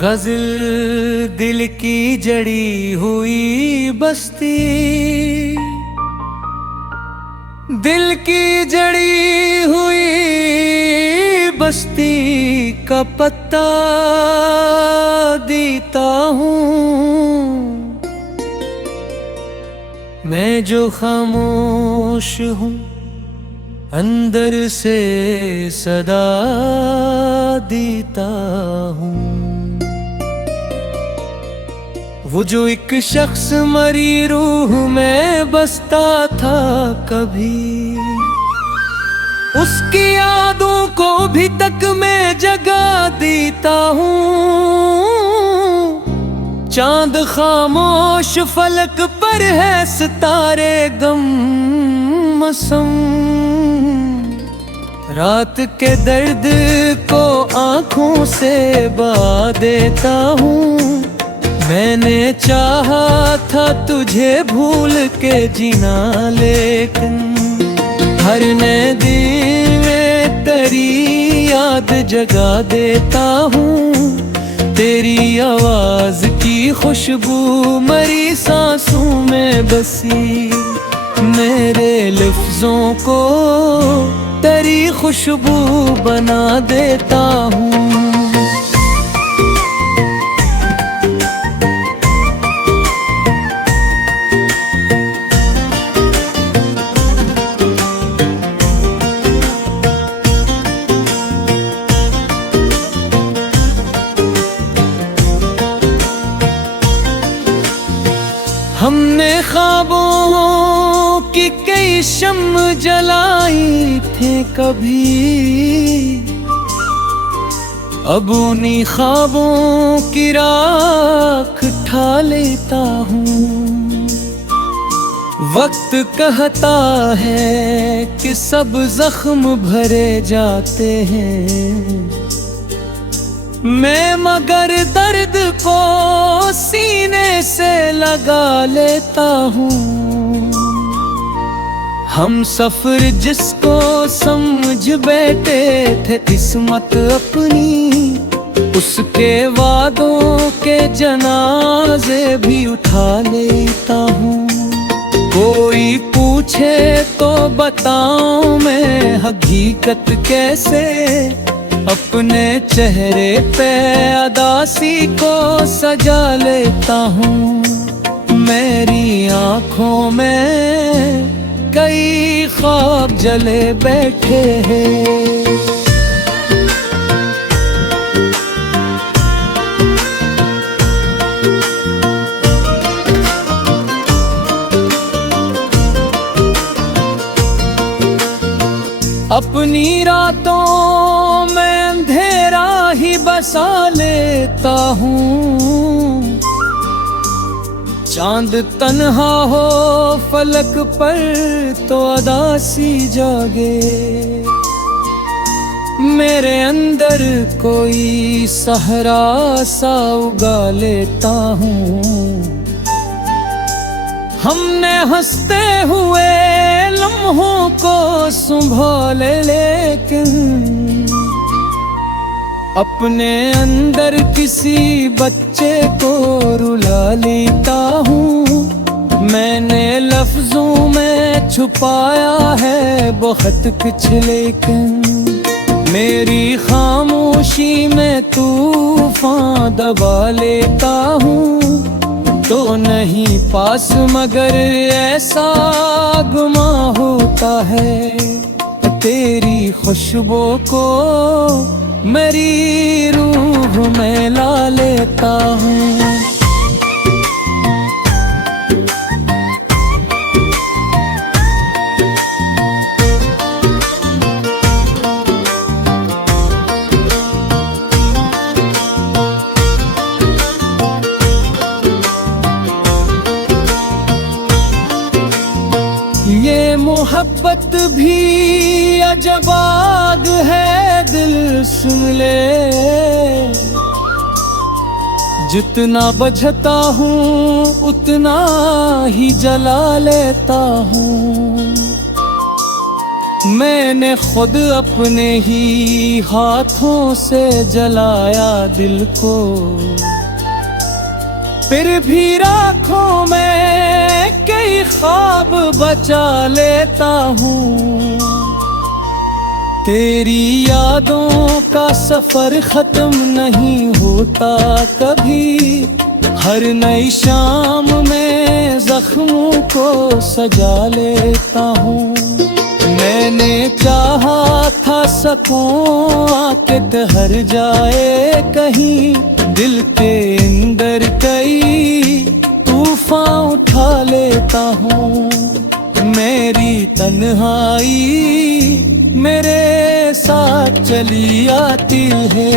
गज़ल दिल की जड़ी हुई बस्ती, दिल की जड़ी हुई बस्ती का पत्ता देता हूँ मैं, जो खामोश हूँ अंदर से सदा देता हूँ। वो जो एक शख्स मरी रूह में बसता था कभी, उसकी यादों को भी तक मैं जगा देता हूँ। चांद खामोश फलक पर है सितारे गम मसम, रात के दर्द को आँखों से बहा देता हूँ। मैंने चाहा था तुझे भूल के जीना, लेकिन हर नए दिन में तेरी याद जगा देता हूँ। तेरी आवाज की खुशबू मरी सांसों में बसी, मेरे लफ्जों को तेरी खुशबू बना देता हूँ। हमने ख्वाबों की कई शम्म जलाई थे कभी, अब उन्हीं ख्वाबों की राख ठा लेता हूँ। वक्त कहता है कि सब जख्म भरे जाते हैं, मैं मगर दर्द को सीने से लगा लेता हूँ। हम सफर जिसको समझ बैठे थे किस्मत अपनी, उसके वादों के जनाजे भी उठा लेता हूँ। कोई पूछे तो बताऊं मैं हकीकत कैसे, अपने चेहरे पे अदासी को सजा लेता हूँ। मेरी आँखों में कई ख्वाब जले बैठे हैं। अपनी रातों में अंधेरा ही बसा लेता हूँ, चांद तन्हा हो फलक पर तो अदासी जागे। मेरे अंदर कोई सहरा सा उगा लेता हूँ, हमने हंसते हुए लम्हों को संभाले, लेकिन अपने अंदर किसी बच्चे को रुला लेता हूँ। मैंने लफ्जों में छुपाया है बहुत कुछ, लेकिन मेरी खामोशी में तूफान दबा लेता हूँ। तो नहीं पास मगर ऐसा गुमा होता है, तेरी खुशबू को मेरी रूह में ला लेता हूँ। ये मोहब्बत भी जब आग है दिल सुन ले, जितना बझता हूँ उतना ही जला लेता हूँ। मैंने खुद अपने ही हाथों से जलाया दिल को, फिर भी राखों में कई ख्वाब बचा लेता हूँ। तेरी यादों का सफर खत्म नहीं होता कभी, हर नई शाम में जख्मों को सजा लेता हूँ। मैंने चाहा था सकूं आके ठहर जाए कहीं, दिल के अंदर कई तूफान उठा लेता हूँ। मेरी तन्हाई मेरे साथ चली आती है।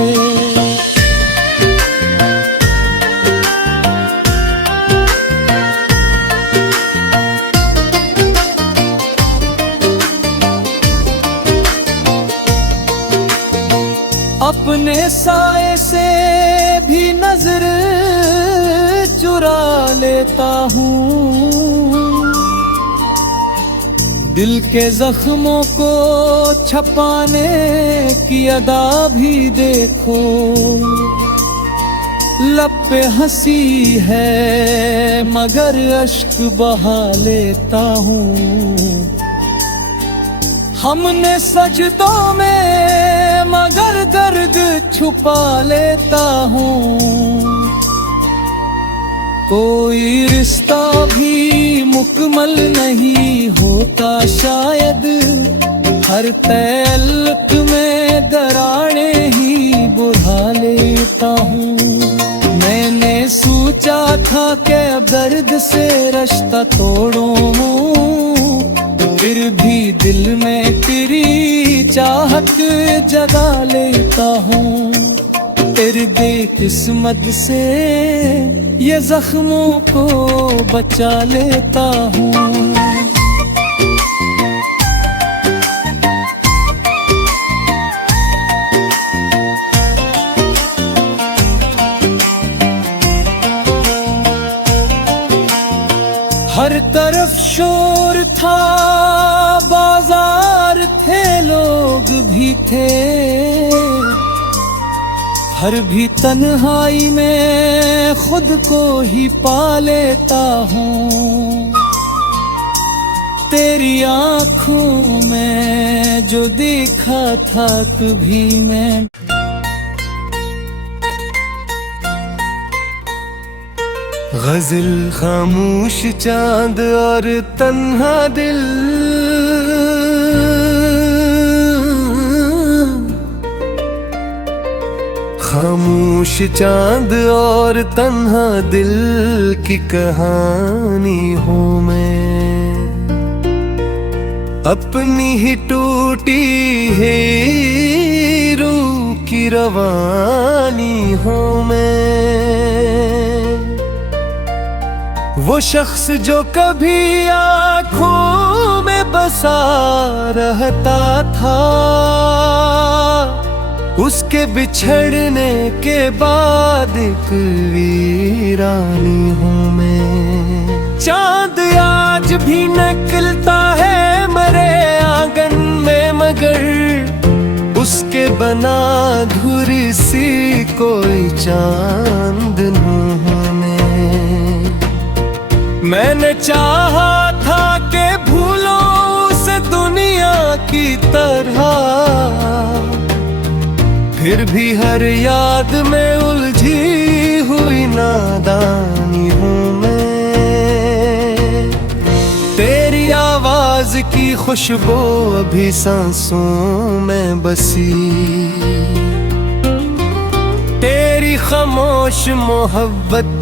अपने साए से भी नजर चुरा लेता हूँ, दिल के जख्मों को छपाने की अदा भी देखो। लब पे हंसी है मगर अश्क बहा लेता हूँ। हमने सजदों में मगर दर्द छुपा लेता हूँ। कोई रिश्ता भी मुकम्मल नहीं होता शायद, हर तल्क में दरारें ही बढ़ा लेता हूँ। मैंने सोचा था कि अब दर्द से रिश्ता तोड़ूं, फिर भी दिल में तेरी चाहत जगा लेता हूँ। तेरी बेकिस्मत से ये जख्मों को बचा लेता हूँ। हर तरफ शोर था, बाजार थे, लोग भी थे, हर भी तन्हाई में खुद को ही पा लेता हूँ। तेरी आँखों में जो देखा था कभी मैं, गजल खामोश चांद और तन्हा दिल, खामोश चांद और तन्हा दिल की कहानी हूँ मैं। अपनी ही टूटी है रूह की रवानी हूँ मैं। वो शख्स जो कभी आँखों में बसा रहता था, उसके बिछड़ने के बाद एक वीरानी हूँ मैं। चांद आज भी निकलता है मेरे आंगन में, मगर उसके बना अधूरी सी कोई चांद हूँ मैं। मैंने चाहा था कि भूलो उसे दुनिया की तरह, फिर भी हर याद में उलझी हुई नादानी हूँ मैं। तेरी आवाज की खुशबू अभी सांसों में बसी, तेरी खामोश मोहब्बत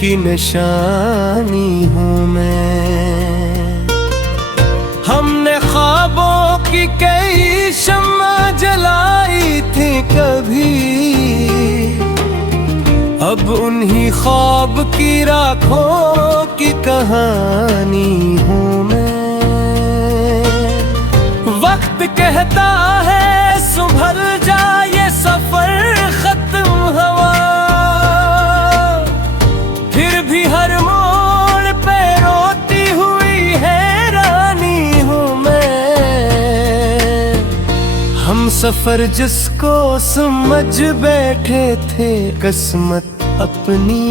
की निशानी हूँ मैं। हमने ख्वाबों की कई शम्मा जलाई थी कभी, अब उन्हीं ख्वाब की राखों की कहानी हूँ मैं। वक्त के कहता है संभल जा ये सफर खत्म हवा, फिर भी हर मोड़ पे रोती हुई हैरानी हूँ मैं। हम सफर जिसको समझ बैठे थे किस्मत अपनी,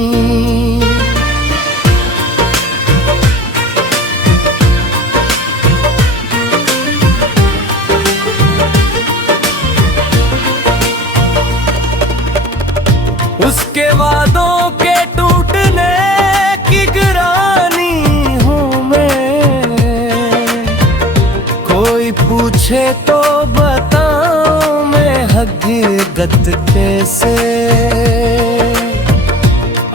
उसके वादों के टूटने की गिरानी हूँ मैं। कोई पूछे तो बताऊं मैं हकीकत कैसे,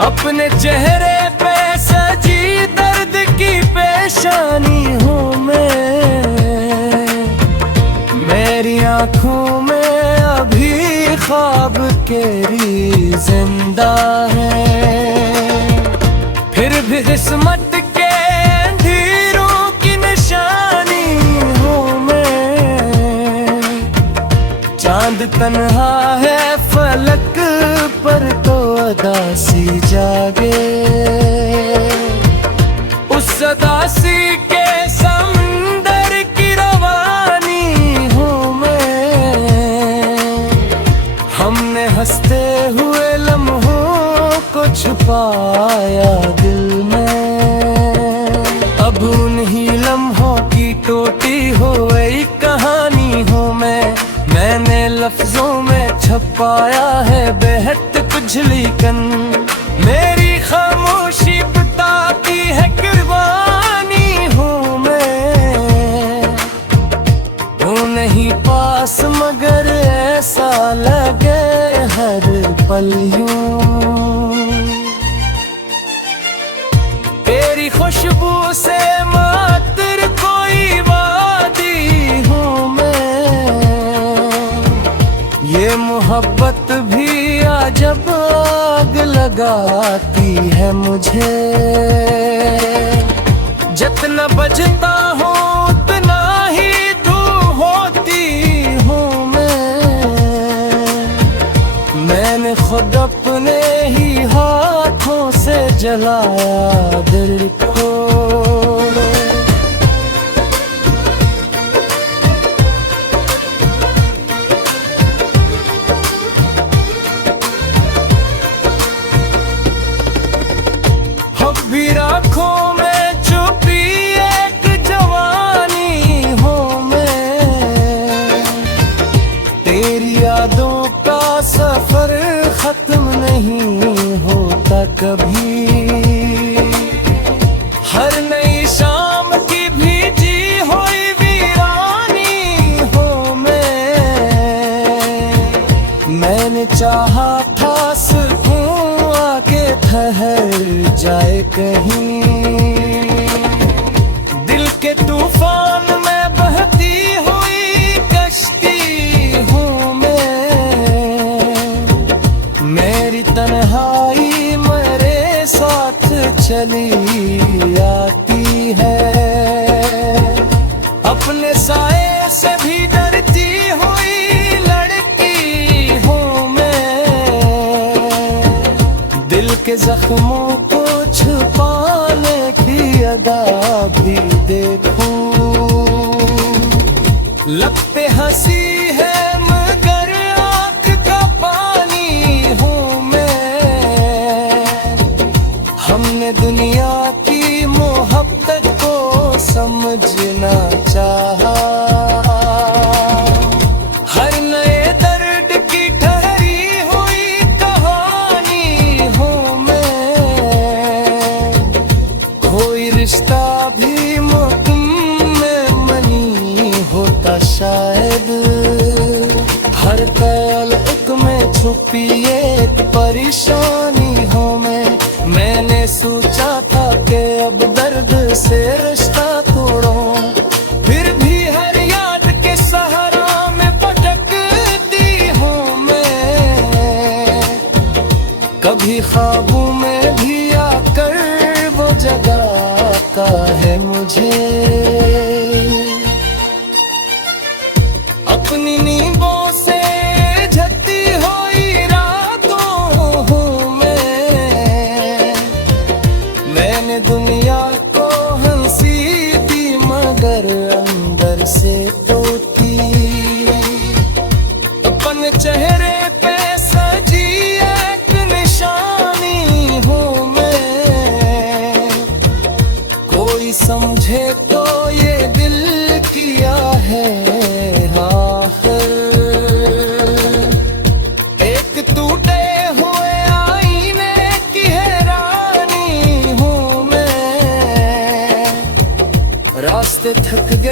अपने चेहरे पे सजी दर्द की पेशानी हूँ मैं। मेरी आँखों में अभी ख्वाब केरी जिंदा है, फिर भी किस्मत के अंधेरों की निशानी हूँ मैं। चांद तन्हा है फलक पर तो अदासी जागे, उस अदासी के समंदर की रवानी हूँ मैं। हमने हंसते हुए लम्हों को छुपाया दिल में, अब उन्हीं लम्हों की टूटी हुई कहानी हूँ मैं। मैंने लफ्जों में छपाया है बेहद कुछ लेकिन मेरी खामोशी बताती है कुर्बानी हूँ मैं। वो नहीं पास मगर ऐसा लगे हर पल यूं, तेरी खुशबू से मात्र कोई वादी हूँ मैं। ये मोहब्बत भी अजब आग लगाती है मुझे, जितना बजता हूँ उतना ही धूम होती हूँ मैं। मैंने खुद अपने ही हाथों से जलाया दिल को, भी राखों में छुपी एक जवानी हूँ मैं। तेरी यादों का सफर खत्म नहीं होता कभी, हर नई शाम की भीजी हुई वीरानी हूँ मैं। मैंने चाहा था सुकून आके ठहर जाए कहीं, दिल के तूफान में बहती हुई कश्ती हूँ मैं। मेरी तन्हाई मेरे साथ चली आती है, अपने साए से भी डरती हुई लड़की हूँ मैं। दिल के जख्मों को छुपाने की अदा भी देखूं, लब पे हंसी है मगर आँख का पानी हूँ मैं। हमने दुनिया की मोहब्बत को समझना चाहा, हर नए दर्द की ठहरी हुई कहानी हूँ मैं। कोई रिश्ता भी मुकम्मल नहीं होता शायद, हर ताल्लुक में छुपी एक परेशानी हूँ मैं। मैंने सोचा था कि अब दर्द से रिश्ता तोड़ो, फिर भी हर याद के सहारा में भटकती हूँ मैं। कभी ख्वाबों में भी आकर वो जगाता है मुझे। चेहरे पे सजी एक निशानी हूँ मैं। कोई समझे तो ये दिल किया है आखिर। एक टूटे हुए आईने की हैरानी हूँ मैं। रास्ते थक गए